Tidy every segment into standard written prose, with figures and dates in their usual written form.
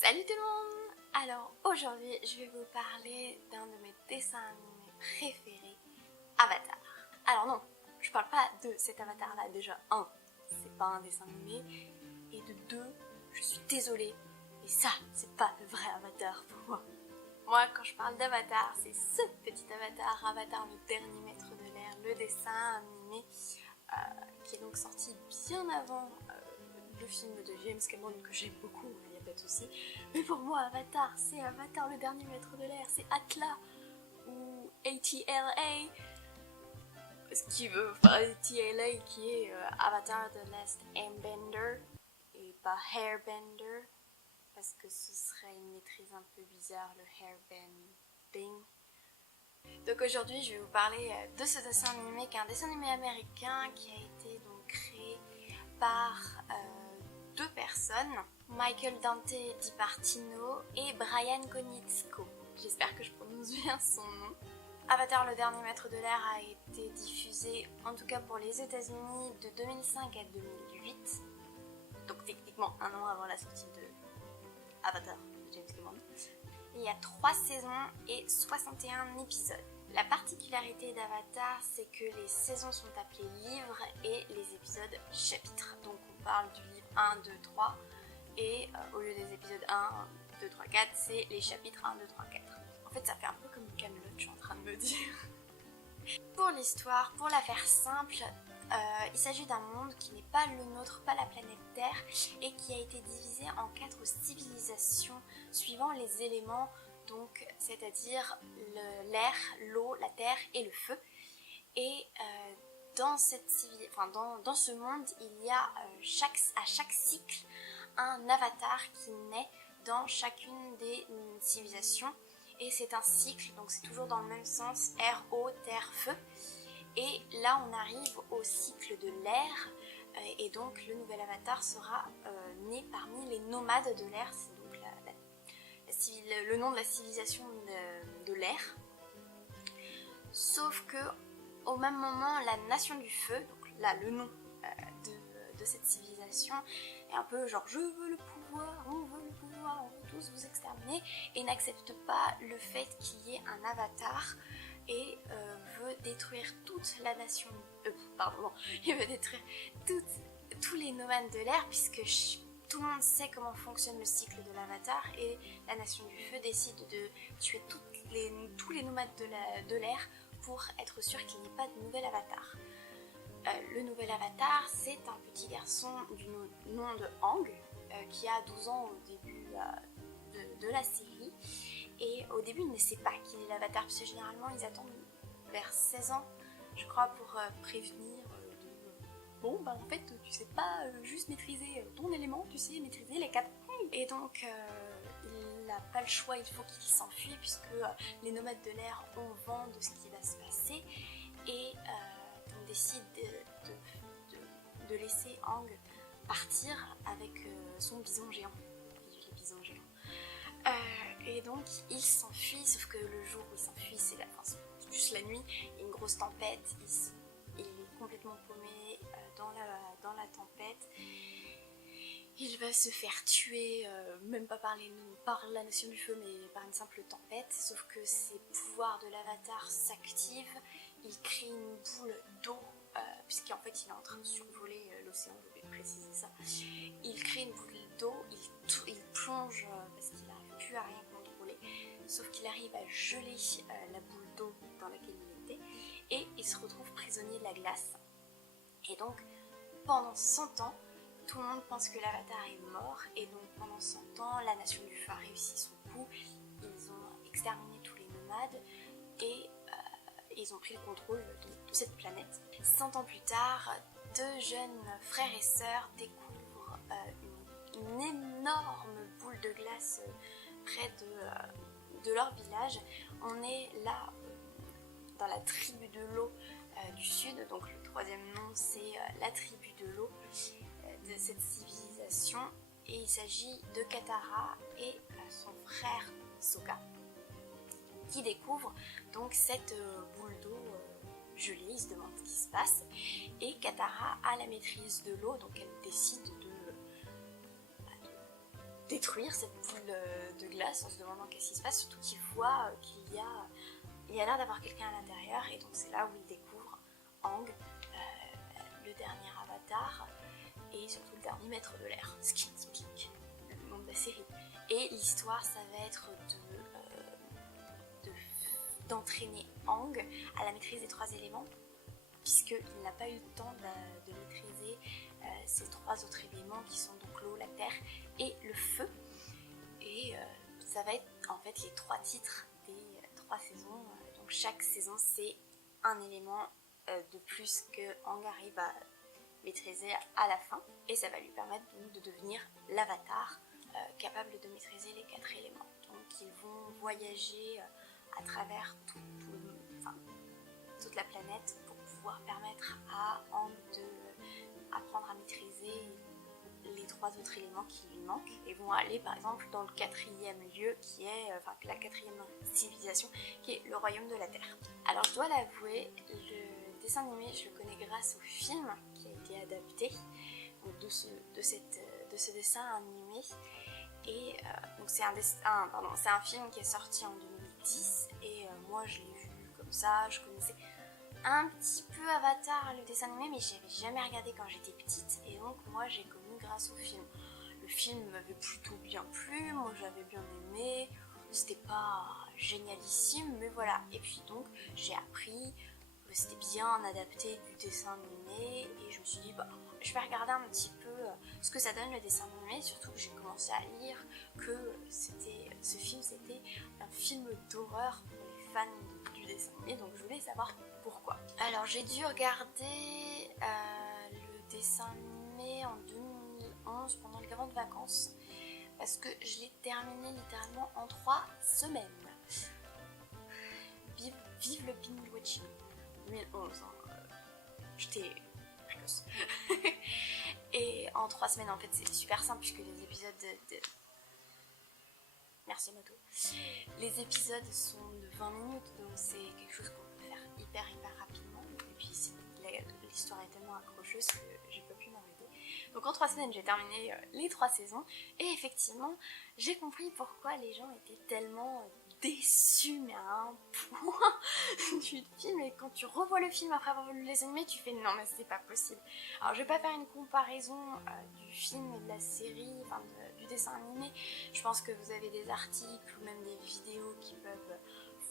Salut tout le monde! Alors aujourd'hui je vais vous parler d'un de mes dessins animés préférés, Avatar. Alors non, je parle pas de cet Avatar là, déjà c'est pas un dessin animé, et de deux, je suis désolée, mais ça c'est pas le vrai Avatar pour moi. Moi quand je parle d'Avatar, c'est ce petit Avatar, Avatar le dernier maître de l'air, le dessin animé qui est donc sorti bien avant le film de James Cameron que j'aime beaucoup, il n'y a pas de souci. Mais pour moi, Avatar, c'est Avatar le dernier maître de l'air, c'est Atla ou ATLA, ATLA qui est Avatar The Last Airbender et pas Airbender parce que ce serait une maîtrise un peu bizarre, le airbending. Donc aujourd'hui, je vais vous parler de ce dessin animé qui est un dessin animé américain qui a été donc créé par deux personnes, Michael Dante Di Martino et Brian Konietzko. J'espère que je prononce bien son nom. Avatar le dernier maître de l'air a été diffusé, en tout cas pour les États-Unis, de 2005 à 2008. Donc techniquement un an avant la sortie de Avatar de James Cameron. Il y a 3 saisons et 61 épisodes. La particularité d'Avatar, c'est que les saisons sont appelées livres et les épisodes chapitres. Donc on parle du livre 1, 2, 3 et au lieu des épisodes 1, 2, 3, 4, c'est les chapitres 1, 2, 3, 4. En fait ça fait un peu comme Camelot, je suis en train de me dire. Pour l'histoire, pour la faire simple, il s'agit d'un monde qui n'est pas le nôtre, pas la planète Terre, et qui a été divisé en 4 civilisations suivant les éléments, donc c'est-à-dire l'air, l'eau, la terre et le feu. Et dans ce monde, il y a à chaque cycle un avatar qui naît dans chacune des civilisations. Et c'est un cycle, donc c'est toujours dans le même sens, air, eau, terre, feu. Et là on arrive au cycle de l'air, et donc le nouvel avatar sera né parmi les nomades de l'air, c'est donc le nom de la civilisation de l'air. Sauf que au même moment, la nation du feu, donc là le nom de cette civilisation, est un peu genre je veux le pouvoir, on veut le pouvoir, on veut tous vous exterminer, et n'accepte pas le fait qu'il y ait un avatar et veut détruire toute la nation. Il veut détruire tous les nomades de l'air, puisque tout le monde sait comment fonctionne le cycle de l'avatar, et la nation du feu décide de tuer tous les nomades de l'air pour être sûr qu'il n'y ait pas de nouvel avatar. Le nouvel avatar, c'est un petit garçon du nom de Aang, qui a 12 ans au début de la série. Et au début, il ne sait pas qu'il est l'avatar, parce que généralement, ils attendent vers 16 ans, je crois, pour prévenir bon, bah en fait, tu sais pas juste maîtriser ton élément, tu sais maîtriser les 4. Et donc, il n'a pas le choix, il faut qu'il s'enfuit, puisque les nomades de l'air ont vent de ce qui va se passer. Et on décide de laisser Aang partir avec son bison géant. Les bisons géants. Et donc il s'enfuit, sauf que le jour où il s'enfuit, c'est juste la nuit, il y a une grosse tempête, il est complètement paumé dans la tempête. Il va se faire tuer, même pas par la nation du feu, mais par une simple tempête, sauf que ses pouvoirs de l'avatar s'activent, il crée une boule d'eau, puisqu'en fait il est en train de survoler l'océan, je vais préciser ça. Il crée une boule d'eau, il plonge parce qu'il n'arrive plus à rien contrôler, sauf qu'il arrive à geler la boule d'eau dans laquelle il était, et il se retrouve prisonnier de la glace. Et donc, pendant 100 ans, tout le monde pense que l'avatar est mort, et donc pendant 100 ans, la nation du feu a réussi son coup, ils ont exterminé tous les nomades, et ils ont pris le contrôle de cette planète. 100 ans plus tard, 2 jeunes frères et sœurs découvrent une énorme boule de glace près de leur village. On est là dans la tribu de l'eau du sud, donc le 3e nom c'est la tribu de l'eau de cette civilisation, et il s'agit de Katara et son frère Sokka qui découvrent donc cette boule d'eau gelée. Ils se demandent ce qui se passe, et Katara a la maîtrise de l'eau, donc elle décide détruire cette boule de glace en se demandant qu'est-ce qui se passe, surtout qu'il voit qu'il y a l'air d'avoir quelqu'un à l'intérieur, et donc c'est là où il découvre Aang, le dernier avatar, et surtout le dernier maître de l'air, ce qui est typique le nom de la série. Et l'histoire, ça va être d'entraîner Aang à la maîtrise des 3 éléments, puisqu'il n'a pas eu le temps de maîtriser ces 3 autres éléments qui sont donc l'eau, la terre et le feu. Et ça va être en fait les 3 titres des 3 saisons. Donc chaque saison c'est un élément de plus que Aang arrive à maîtriser à la fin, et ça va lui permettre donc de devenir l'avatar capable de maîtriser les 4 éléments. Donc ils vont voyager à travers toute la planète pour pouvoir permettre à Aang d'apprendre à maîtriser les 3 autres éléments qui lui manquent, et vont aller par exemple dans le 4e lieu qui est la 4e civilisation qui est le royaume de la terre. Alors je dois l'avouer, le dessin animé je le connais grâce au film qui a été adapté donc de ce dessin animé, et donc c'est un film qui est sorti en 2010, et moi je l'ai vu comme ça, je connaissais un petit peu Avatar, le dessin animé, mais j'avais jamais regardé quand j'étais petite, et donc moi j'ai connu grâce au film. Le film m'avait plutôt bien plu, moi j'avais bien aimé, c'était pas génialissime, mais voilà. Et puis donc j'ai appris que c'était bien adapté du dessin animé, et je me suis dit je vais regarder un petit peu ce que ça donne le dessin animé, surtout que j'ai commencé à lire que ce film c'était un film d'horreur pour les fans du dessin animé, donc je voulais savoir pourquoi. Alors j'ai dû regarder le dessin animé en 2011 pendant les grandes vacances, parce que je l'ai terminé littéralement en 3 semaines. Vive le binge watching. 2011, j'étais précoce. Et en 3 semaines en fait c'est super simple, puisque les épisodes Merci Moto. Les épisodes sont de 20 minutes, donc c'est quelque chose qu'on peut faire hyper rapidement, et puis l'histoire est tellement accrocheuse que j'ai pas pu m'arrêter. Donc en 3 semaines j'ai terminé les 3 saisons, et effectivement j'ai compris pourquoi les gens étaient tellement déçus, mais à un point du film, et quand tu revois le film après avoir vu les animés, tu fais non mais c'est pas possible. Alors je vais pas faire une comparaison du film et de la série, du dessin animé, je pense que vous avez des articles ou même des vidéos qui peuvent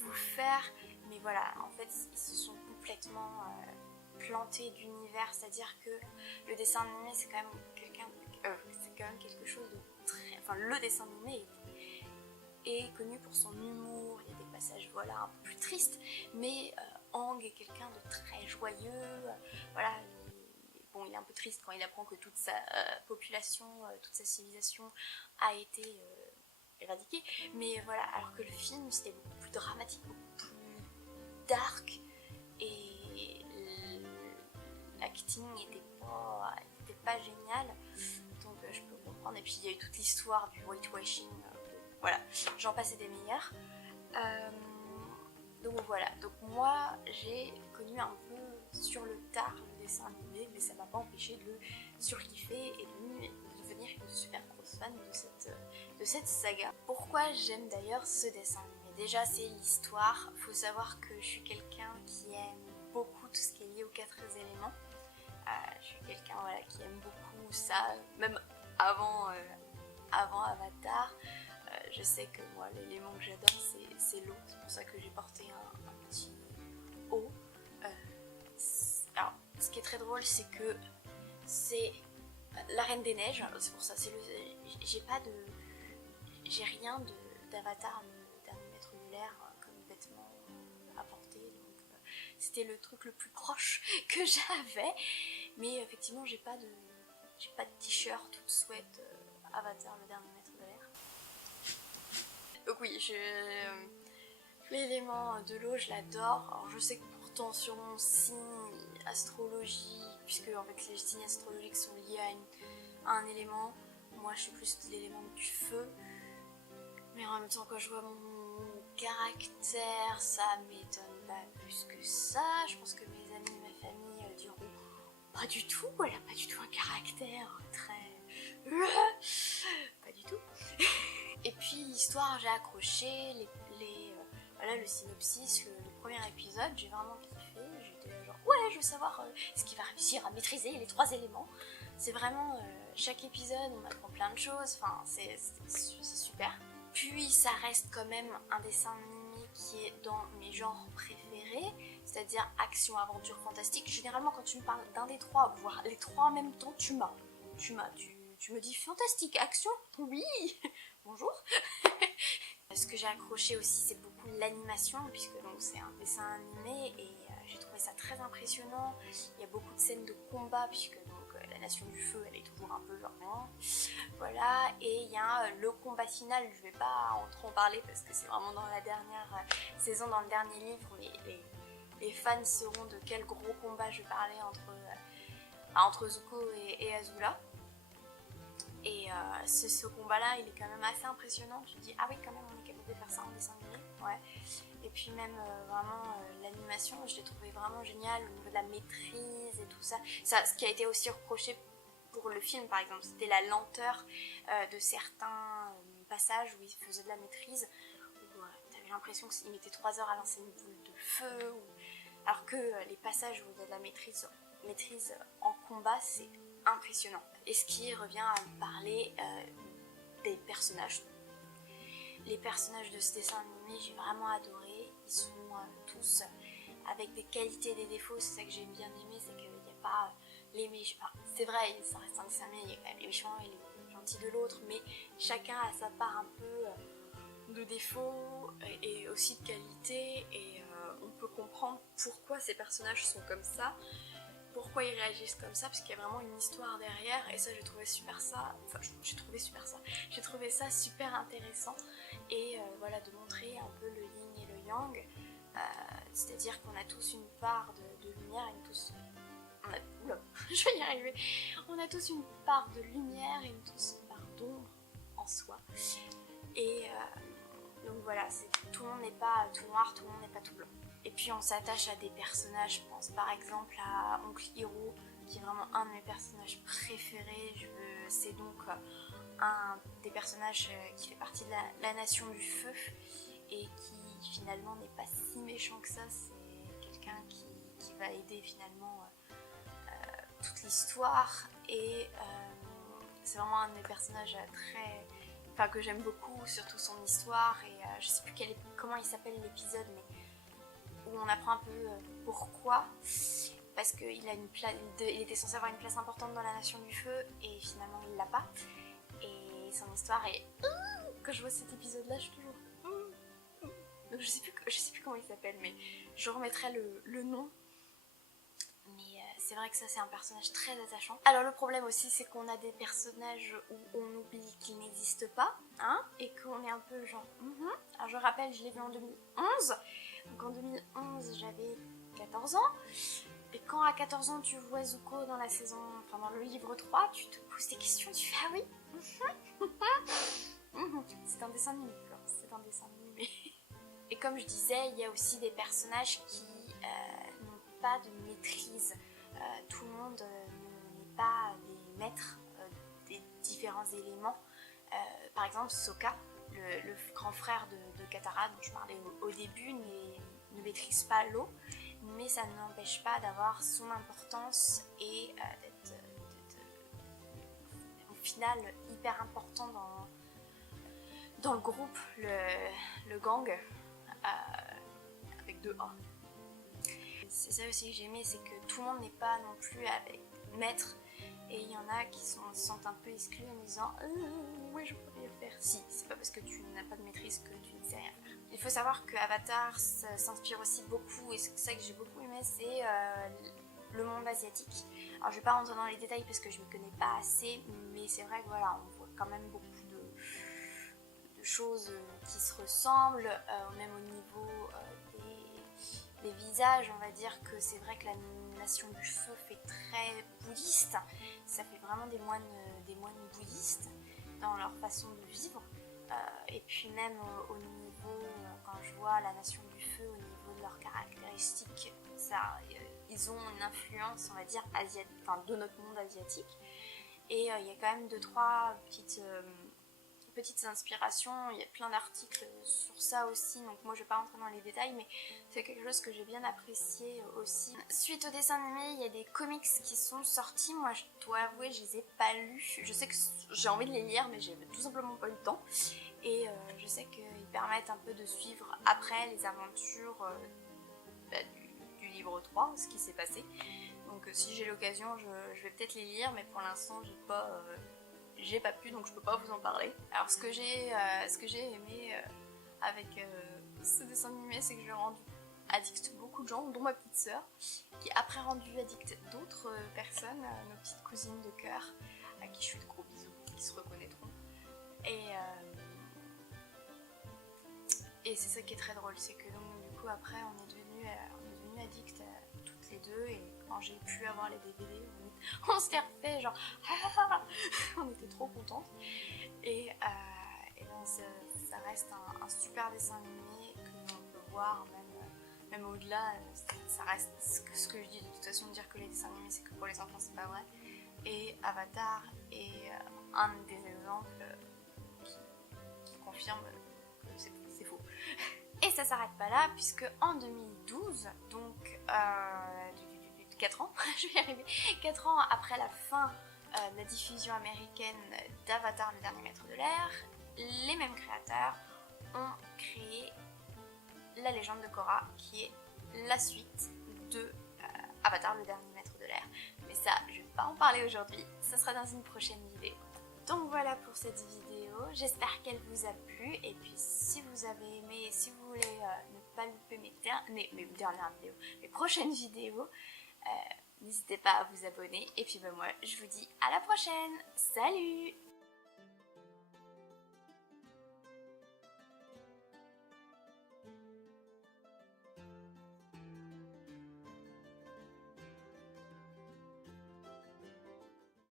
vous faire, mais voilà, en fait ils se sont complètement plantés d'univers, c'est-à-dire que le dessin animé c'est quand même quelque chose de très... Enfin le dessin animé est connu pour son humour, il y a des passages un peu plus tristes, mais Aang est quelqu'un de très joyeux, voilà, il est un peu triste quand il apprend que toute sa population, toute sa civilisation a été éradiquée, mais voilà, alors que le film c'était beaucoup plus dramatique, beaucoup plus dark, et l'acting n'était pas génial, donc je peux comprendre. Et puis il y a eu toute l'histoire du whitewashing, voilà, j'en passais des meilleurs. Donc voilà, donc moi j'ai connu un peu sur le tard le dessin animé, mais ça m'a pas empêché de le surkiffer et de devenir une super grosse fan de cette saga. Pourquoi j'aime d'ailleurs ce dessin animé? Déjà c'est l'histoire, faut savoir que je suis quelqu'un qui aime beaucoup tout ce qui est lié aux 4 éléments. Je suis quelqu'un qui aime beaucoup ça, même avant Avatar. Je sais que moi l'élément que j'adore c'est l'eau, c'est pour ça que j'ai porté un petit haut. Alors ce qui est très drôle c'est que c'est la Reine des Neiges, c'est pour ça, j'ai rien d'Avatar, le dernier maître de l'air, comme vêtement à porter, donc c'était le truc le plus proche que j'avais, mais effectivement j'ai pas de t-shirt ou de sweat Avatar, le dernier maître de l'air. Donc oui, l'élément de l'eau, je l'adore. Alors je sais que pourtant sur mon signe astrologie, puisque en fait les signes astrologiques sont liés à un élément, moi je suis plus l'élément du feu. Mais en même temps quand je vois mon caractère, ça m'étonne pas plus que ça. Je pense que mes amis et ma famille diront pas du tout, elle a pas du tout un caractère très... pas du tout. Et puis l'histoire, j'ai accroché, voilà, le synopsis, le premier épisode, j'ai vraiment kiffé. J'étais genre ouais, je veux savoir ce qu'il va réussir à maîtriser les 3 éléments. C'est vraiment chaque épisode, on apprend plein de choses, enfin c'est super. Puis ça reste quand même un dessin animé qui est dans mes genres préférés, c'est-à-dire action, aventure, fantastique. Généralement quand tu me parles d'un des 3, voire les 3 en même temps, tu me dis fantastique, action, oui, bonjour. Ce que j'ai accroché aussi, c'est beaucoup l'animation, puisque donc c'est un dessin animé et j'ai trouvé ça très impressionnant. Il y a beaucoup de scènes de combat, puisque donc la Nation du Feu, elle est toujours un peu genre voilà. Et il y a le combat final. Je vais pas trop en parler parce que c'est vraiment dans la dernière saison, dans le dernier livre, mais les fans sauront de quel gros combat je parlais entre Zuko et Azula. Et ce combat-là, il est quand même assez impressionnant. Tu te dis, ah oui, quand même, on est capable de faire ça en dessin animé. Ouais. Et puis même, vraiment, l'animation, je l'ai trouvé vraiment génial au niveau de la maîtrise et tout ça. Ce qui a été aussi reproché pour le film, par exemple, c'était la lenteur de certains passages où il faisait de la maîtrise, où t'avais l'impression qu'il mettait 3 heures à lancer une boule de feu, alors que les passages où il y a de la maîtrise en combat, c'est impressionnant. Et ce qui revient à me parler des personnages. Les personnages de ce dessin animé, j'ai vraiment adoré. Ils sont tous avec des qualités et des défauts. C'est ça que j'ai bien aimé, c'est qu'il n'y a pas les méchants. Enfin, c'est vrai, ça reste un dessin animé, il y a quand même les méchants et les gentils de l'autre, mais chacun a sa part un peu de défauts et aussi de qualités. Et on peut comprendre pourquoi ces personnages sont comme ça. Pourquoi ils réagissent comme ça, parce qu'il y a vraiment une histoire derrière, et ça j'ai trouvé ça super intéressant, et voilà, de montrer un peu le yin et le yang, c'est-à-dire qu'on a tous une part de lumière, je vais y arriver, on a tous une part de lumière et tous une part d'ombre en soi, et donc voilà, tout le monde n'est pas tout noir, tout le monde n'est pas tout blanc. Et puis on s'attache à des personnages, je pense par exemple à Oncle Hiro, qui est vraiment un de mes personnages préférés. C'est donc un des personnages qui fait partie de la Nation du Feu et qui finalement n'est pas si méchant que ça. C'est quelqu'un qui va aider finalement toute l'histoire, et c'est vraiment un de mes personnages que j'aime beaucoup, surtout son histoire, et je sais plus comment il s'appelle l'épisode, mais où on apprend un peu pourquoi, parce qu'il était censé avoir une place importante dans la Nation du Feu et finalement il l'a pas, et son histoire est quand je vois cet épisode là je suis toujours donc je sais plus comment il s'appelle, mais je remettrai le nom, mais c'est vrai que ça c'est un personnage très attachant. Alors le problème aussi, c'est qu'on a des personnages où on oublie qu'ils n'existent pas, hein, et qu'on est un peu genre alors je rappelle, je l'ai vu en 2011. Donc en 2011, j'avais 14 ans. Et quand à 14 ans, tu vois Zuko dans dans le livre 3, tu te poses des questions, tu fais ah oui. C'est un dessin animé, c'est un dessin animé. Et comme je disais, il y a aussi des personnages qui n'ont pas de maîtrise. Tout le monde n'est pas des maîtres des différents éléments. Par exemple, Sokka, le grand frère de Katara dont je parlais au début, ne maîtrise pas l'eau, mais ça ne l'empêche pas d'avoir son importance et d'être au final hyper important dans le groupe, le gang, avec 2 A. C'est ça aussi que j'ai aimé, c'est que tout le monde n'est pas non plus avec maître, et il y en a qui se sentent un peu exclus en disant ouais, je peux rien faire. Si, c'est pas parce que tu n'as pas de maîtrise que tu ne sais rien faire. Il faut savoir que Avatar s'inspire aussi beaucoup, et c'est ça que j'ai beaucoup aimé, c'est le monde asiatique. Alors je vais pas rentrer dans les détails parce que je ne m'y connais pas assez, mais c'est vrai que voilà, on voit quand même beaucoup de choses qui se ressemblent, même au niveau des visages. On va dire que c'est vrai que la Nation du Feu fait très bouddhiste, ça fait vraiment des moines bouddhistes dans leur façon de vivre, et puis même au niveau, quand je vois la Nation du Feu au niveau de leurs caractéristiques, ils ont une influence, on va dire, de notre monde asiatique, et il y a quand même 2-3 petites petites inspirations, il y a plein d'articles sur ça aussi, donc moi je vais pas rentrer dans les détails, mais c'est quelque chose que j'ai bien apprécié aussi. Suite au dessin animé, il y a des comics qui sont sortis, moi je dois avouer je les ai pas lus, je sais que j'ai envie de les lire mais j'ai tout simplement pas eu le temps, et je sais qu'ils permettent un peu de suivre après les aventures du livre 3, ce qui s'est passé. Donc si j'ai l'occasion, je vais peut-être les lire, mais pour l'instant j'ai pas pu, donc je peux pas vous en parler. Alors ce que j'ai aimé avec ce dessin animé, c'est que j'ai rendu addict beaucoup de gens, dont ma petite sœur, qui a après rendu addict d'autres personnes, nos petites cousines de cœur, à qui je fais de gros bisous, qui se reconnaîtront. Et c'est ça qui est très drôle, c'est que donc, du coup après on est devenu addict toutes les deux, et quand j'ai pu avoir les DVD, on s'était refait genre on était trop contentes, et donc ça reste un super dessin animé que l'on peut voir même au-delà, ça reste ce que je dis de toute façon, de dire que les dessins animés c'est que pour les enfants, c'est pas vrai, et Avatar est un des exemples qui confirme que c'est faux. Et ça s'arrête pas là, puisque en 2012, donc 4 ans, je vais y arriver, 4 ans après la fin de la diffusion américaine d'Avatar, le dernier maître de l'air, les mêmes créateurs ont créé La légende de Korra, qui est la suite de Avatar, le dernier maître de l'air. Mais ça, je vais pas en parler aujourd'hui, ça sera dans une prochaine vidéo. Donc voilà pour cette vidéo, j'espère qu'elle vous a plu, et puis si vous avez aimé, et si vous voulez ne pas louper mes dernières vidéos, mes prochaines vidéos, n'hésitez pas à vous abonner, et puis moi je vous dis à la prochaine, salut!